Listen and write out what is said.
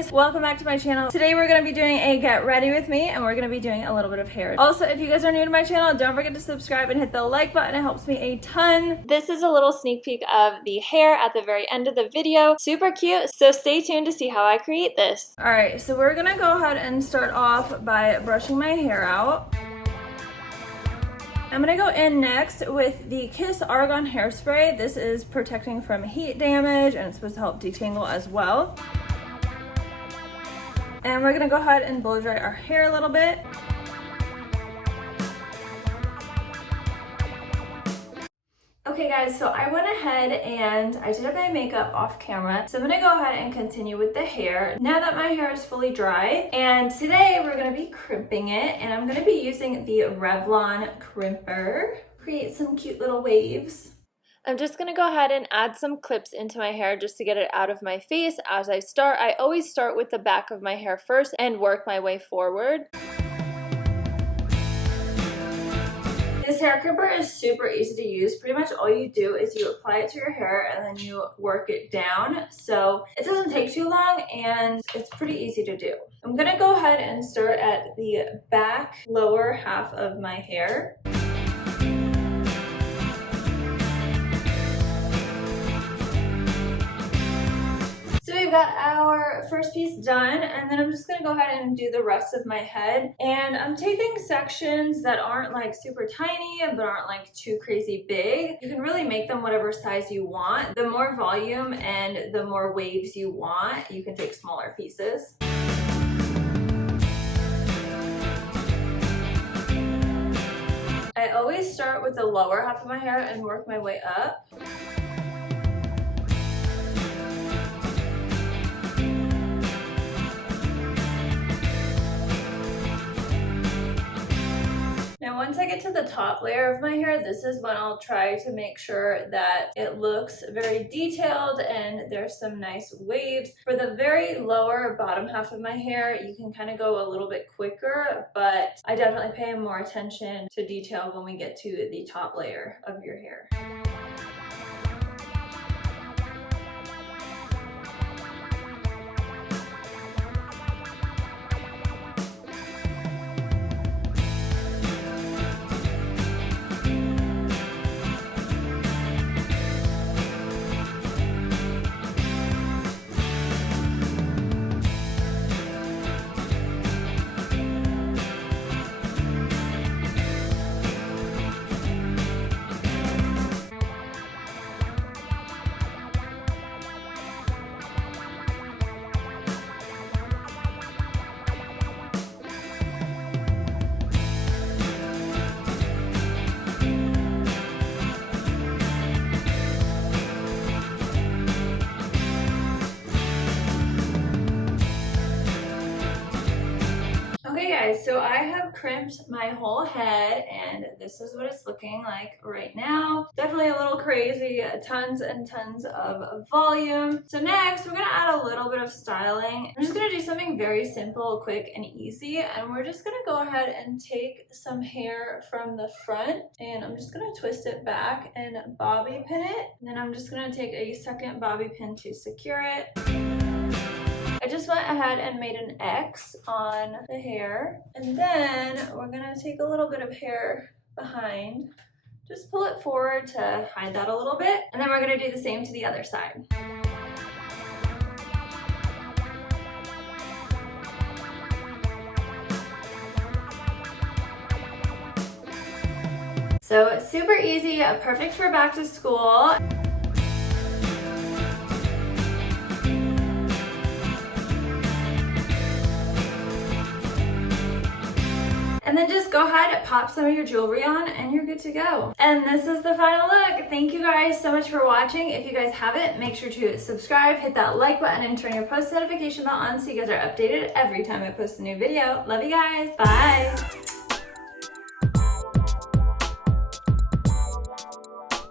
guys, welcome back to my channel. Today we're going to be doing a get ready with me and we're going to be doing a little bit of hair. Also, if you guys are new to my channel, don't forget to subscribe and hit the like button. It helps me a ton. This is a little sneak peek of the hair at the very end of the video. Super cute, so stay tuned to see how I create this. Alright, so we're going to go ahead and start off by brushing my hair out. I'm gonna go in next with the Kiss Argan Hairspray. This is protecting from heat damage and it's supposed to help detangle as well. And we're gonna go ahead and blow dry our hair a little bit. Okay guys, so I went ahead and I did my makeup off camera. So I'm gonna go ahead and continue with the hair now that my hair is fully dry. And today we're gonna be crimping it and I'm gonna be using the Revlon crimper. Create some cute little waves. I'm just gonna go ahead and add some clips into my hair just to get it out of my face. As I start, I always start with the back of my hair first and work my way forward. This hair crimper is super easy to use. Pretty much all you do is you apply it to your hair and then you work it down. So it doesn't take too long and it's pretty easy to do. I'm gonna go ahead and start at the back lower half of my hair. So we've got our first piece done, and then I'm just gonna go ahead and do the rest of my head. And I'm taking sections that aren't like super tiny but aren't like too crazy big. You can really make them whatever size you want. The more volume and the more waves you want, you can take smaller pieces. I always start with the lower half of my hair and work my way up. Now once I get to the top layer of my hair, this is when I'll try to make sure that it looks very detailed and there's some nice waves. For the very lower bottom half of my hair, you can kind of go a little bit quicker, but I definitely pay more attention to detail when we get to the top layer of your hair. Okay guys, so I have crimped my whole head and this is what it's looking like right now. Definitely a little crazy, tons and tons of volume. So next we're gonna add a little bit of styling. I'm just gonna do something very simple, quick and easy, and we're just gonna go ahead and take some hair from the front and I'm just gonna twist it back and bobby pin it. And then I'm just gonna take a second bobby pin to secure it. I just went ahead and made an X on the hair, and then we're gonna take a little bit of hair behind, just pull it forward to hide that a little bit, and then we're gonna do the same to the other side. So super easy, perfect for back to school. And then just go ahead, pop some of your jewelry on, and you're good to go. And this is the final look. Thank you guys so much for watching. If you guys haven't, make sure to subscribe, hit that like button, and turn your post notification bell on so you guys are updated every time I post a new video. Love you guys. Bye.